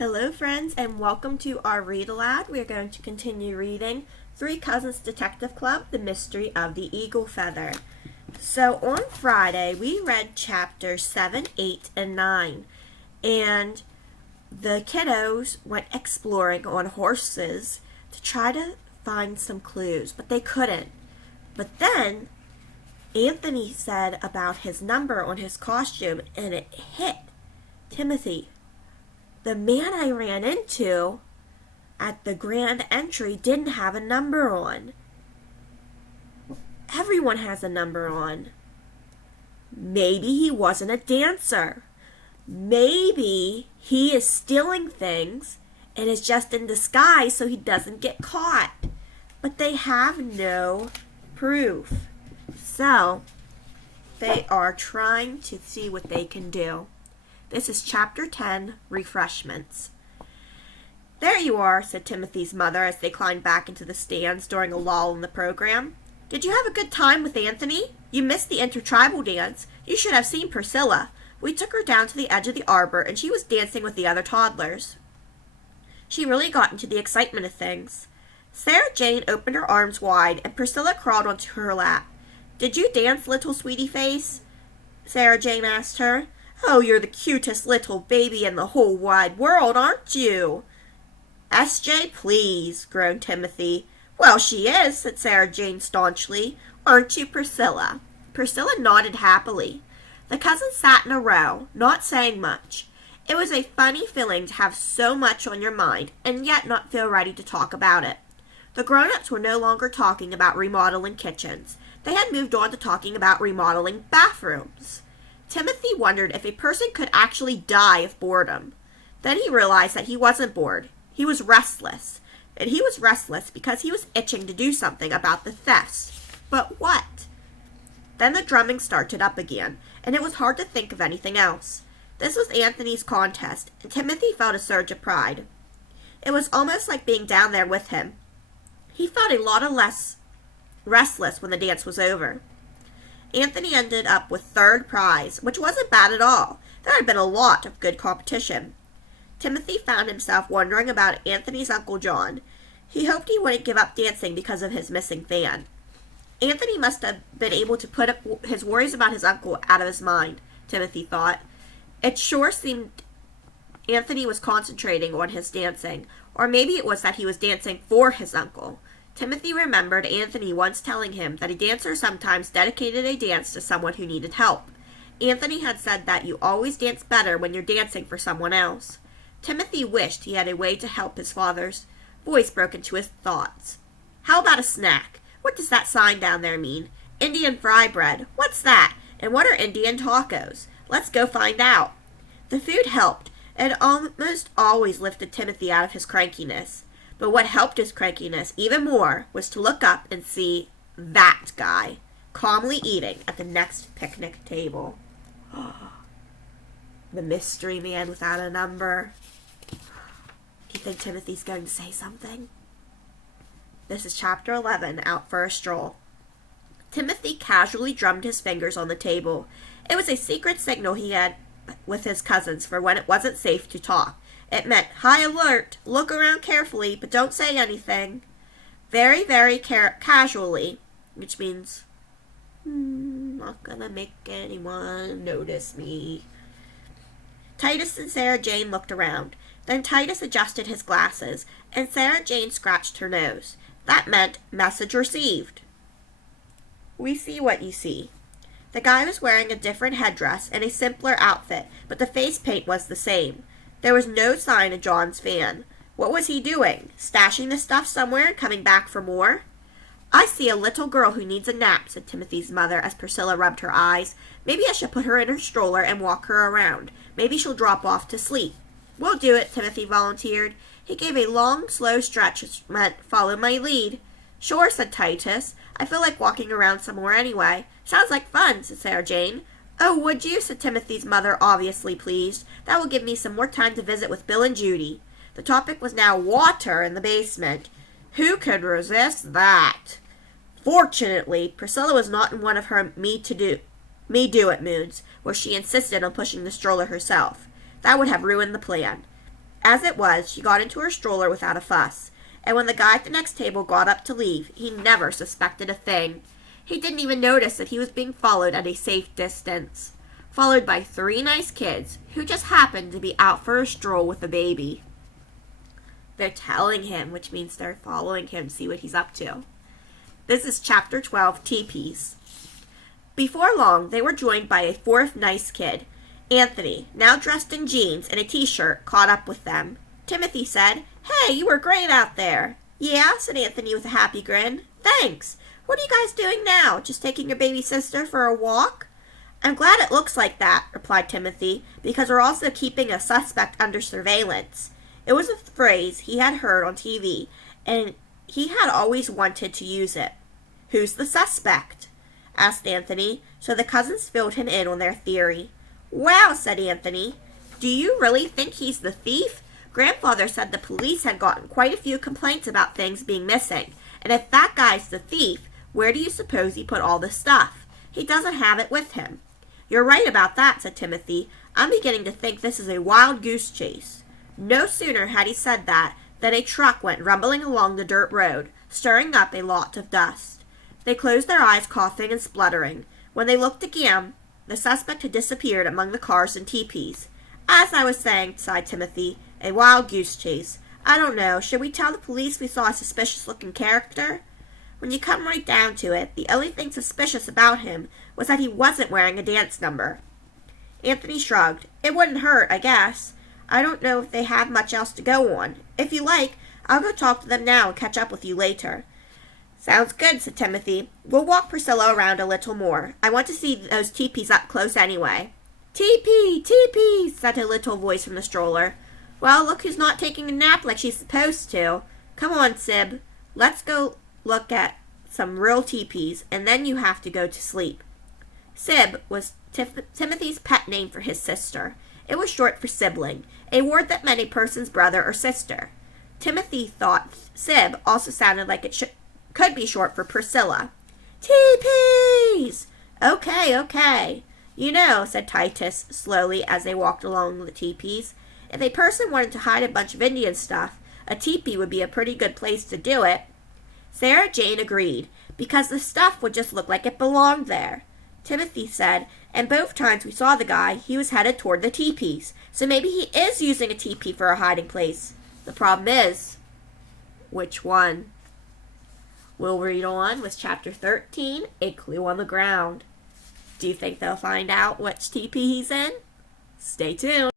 Hello friends and welcome to our read aloud. We are going to continue reading Three Cousins Detective Club, The Mystery of the Eagle Feather. So on Friday we read chapters 7, 8, and 9 and the kiddos went exploring on horses to try to find some clues, but they couldn't. But then Anthony said about his number on his costume and it hit Timothy. The man I ran into at the grand entry didn't have a number on. Everyone has a number on. Maybe he wasn't a dancer. Maybe he is stealing things and is just in disguise so he doesn't get caught. But they have no proof. So they are trying to see what they can do. This is Chapter 10, Refreshments. There you are, said Timothy's mother as they climbed back into the stands during a lull in the program. Did you have a good time with Anthony? You missed the intertribal dance. You should have seen Priscilla. We took her down to the edge of the arbor, and she was dancing with the other toddlers. She really got into the excitement of things. Sarah Jane opened her arms wide, and Priscilla crawled onto her lap. Did you dance, little sweetie face? Sarah Jane asked her. Oh, you're the cutest little baby in the whole wide world, aren't you? S.J., please, groaned Timothy. Well, she is, said Sarah Jane staunchly. Aren't you, Priscilla? Priscilla nodded happily. The cousins sat in a row, not saying much. It was a funny feeling to have so much on your mind and yet not feel ready to talk about it. The grown-ups were no longer talking about remodeling kitchens. They had moved on to talking about remodeling bathrooms. Timothy wondered if a person could actually die of boredom. Then he realized that he wasn't bored. He was restless. And he was restless because he was itching to do something about the thefts. But what? Then the drumming started up again, and it was hard to think of anything else. This was Anthony's contest, and Timothy felt a surge of pride. It was almost like being down there with him. He felt a lot less restless when the dance was over. Anthony ended up with third prize, which wasn't bad at all. There had been a lot of good competition. Timothy found himself wondering about Anthony's Uncle John. He hoped he wouldn't give up dancing because of his missing fan. Anthony must have been able to put his worries about his uncle out of his mind, Timothy thought. It sure seemed Anthony was concentrating on his dancing, or maybe it was that he was dancing for his uncle. Timothy remembered Anthony once telling him that a dancer sometimes dedicated a dance to someone who needed help. Anthony had said that you always dance better when you're dancing for someone else. Timothy wished he had a way to help his father's voice broke into his thoughts. How about a snack? What does that sign down there mean? Indian fry bread. What's that? And what are Indian tacos? Let's go find out. The food helped. It almost always lifted Timothy out of his crankiness. But what helped his crankiness even more was to look up and see that guy calmly eating at the next picnic table. The mystery man without a number. Do you think Timothy's going to say something? This is Chapter 11, Out for a Stroll. Timothy casually drummed his fingers on the table. It was a secret signal he had with his cousins for when it wasn't safe to talk. It meant, high alert, look around carefully, but don't say anything. Very, very casually, which means, not gonna make anyone notice me. Titus and Sarah Jane looked around. Then Titus adjusted his glasses, and Sarah Jane scratched her nose. That meant, message received. We see what you see. The guy was wearing a different headdress and a simpler outfit, but the face paint was the same. There was no sign of John's fan. What was he doing? Stashing the stuff somewhere and coming back for more? I see a little girl who needs a nap, said Timothy's mother as Priscilla rubbed her eyes. Maybe I should put her in her stroller and walk her around. Maybe she'll drop off to sleep. We'll do it, Timothy volunteered. He gave a long, slow stretch which meant, follow my lead. Sure, said Titus. I feel like walking around somewhere anyway. Sounds like fun, said Sarah Jane. Oh, would you? Said Timothy's mother, obviously pleased. That will give me some more time to visit with Bill and Judy. The topic was now water in the basement. Who could resist that? Fortunately, Priscilla was not in one of her me-do-it moods, where she insisted on pushing the stroller herself. That would have ruined the plan. As it was, she got into her stroller without a fuss, and when the guy at the next table got up to leave, he never suspected a thing. He didn't even notice that he was being followed at a safe distance, followed by 3 nice kids who just happened to be out for a stroll with a baby. They're telling him, which means they're following him, see what he's up to. This is Chapter 12, Teepees. Before long, they were joined by a 4th nice kid. Anthony, now dressed in jeans and a t-shirt, caught up with them. Timothy said, "Hey, you were great out there." "Yeah," said Anthony with a happy grin. "Thanks. What are you guys doing now? Just taking your baby sister for a walk?" "I'm glad it looks like that," replied Timothy, "because we're also keeping a suspect under surveillance." It was a phrase he had heard on TV, and he had always wanted to use it. "Who's the suspect?" asked Anthony, so the cousins filled him in on their theory. "Wow," said Anthony. "Do you really think he's the thief? Grandfather said the police had gotten quite a few complaints about things being missing, and if that guy's the thief, where do you suppose he put all the stuff? He doesn't have it with him." "You're right about that," said Timothy. "I'm beginning to think this is a wild goose chase." No sooner had he said that than a truck went rumbling along the dirt road, stirring up a lot of dust. They closed their eyes, coughing and spluttering. When they looked again, the suspect had disappeared among the cars and teepees. "As I was saying," sighed Timothy, "a wild goose chase. I don't know, should we tell the police we saw a suspicious-looking character?" When you come right down to it, the only thing suspicious about him was that he wasn't wearing a dance number. Anthony shrugged. "It wouldn't hurt, I guess. I don't know if they have much else to go on. If you like, I'll go talk to them now and catch up with you later." "Sounds good," said Timothy. "We'll walk Priscilla around a little more. I want to see those teepees up close anyway." "Teepee! Teepee!" said a little voice from the stroller. "Well, look who's not taking a nap like she's supposed to. Come on, Sib. Let's go look at some real teepees, and then you have to go to sleep." Sib was Timothy's pet name for his sister. It was short for sibling, a word that meant a person's brother or sister. Timothy thought Sib also sounded like it could be short for Priscilla. "Teepees!" Okay. "You know," said Titus slowly as they walked along the teepees, "if a person wanted to hide a bunch of Indian stuff, a teepee would be a pretty good place to do it." Sarah Jane agreed, because the stuff would just look like it belonged there. Timothy said, "And both times we saw the guy, he was headed toward the teepees, so maybe he is using a teepee for a hiding place. The problem is, which one?" We'll read on with Chapter 13, A Clue on the Ground. Do you think they'll find out which teepee he's in? Stay tuned.